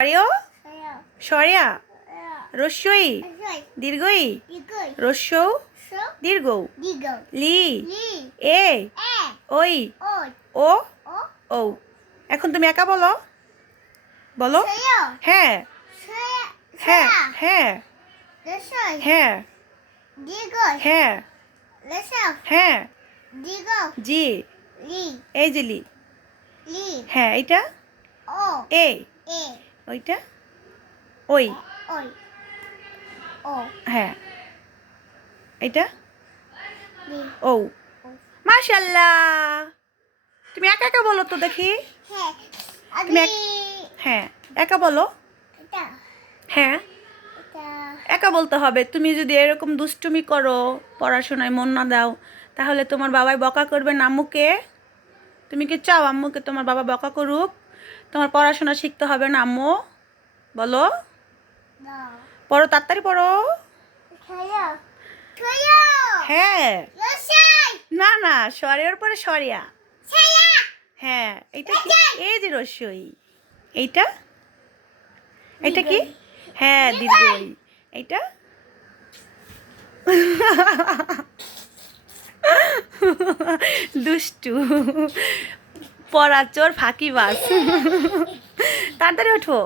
সরেও সরেয়া রস্যই দীর্ঘই রস্যৌ দীর্ঘৌ লি এ ওই ও ও। এখন তুমি একা বলো, বলো। হ্যাঁ হ্যাঁ হ্যাঁ হ্যাঁ হ্যাঁ হ্যাঁ জি এই যে লি। হ্যাঁ এইটা এ, ওইটা ওই। হ্যাঁ এইটা ও। মাশাআল্লাহ, তুমি একা একা বলো তো দেখি। তুমি হ্যাঁ একা বলো। হ্যাঁ একা বলতে হবে। তুমি যদি এরকম দুষ্টুমি করো, পড়াশোনায় মন না দাও, তাহলে তোমার বাবাই বকা করবে না আম্মুকে? তুমি কি চাও আম্মুকে তোমার বাবা বকা করুক? তোমার পড়াশোনা শিখতে হবে না আম্মু? বলো, পড়ো তাড়াতাড়ি পড়ো। হ্যাঁ না না, সরের পরে সরিয়া। হ্যাঁ এইটা কি? এই যে রস্যই। এইটা এইটা কি? হ্যাঁ দীর্ঘই। এইটা দুষ্টু, পড়াচোর, ফাঁকিবাজ। তাড়াতাড়ি ওঠো।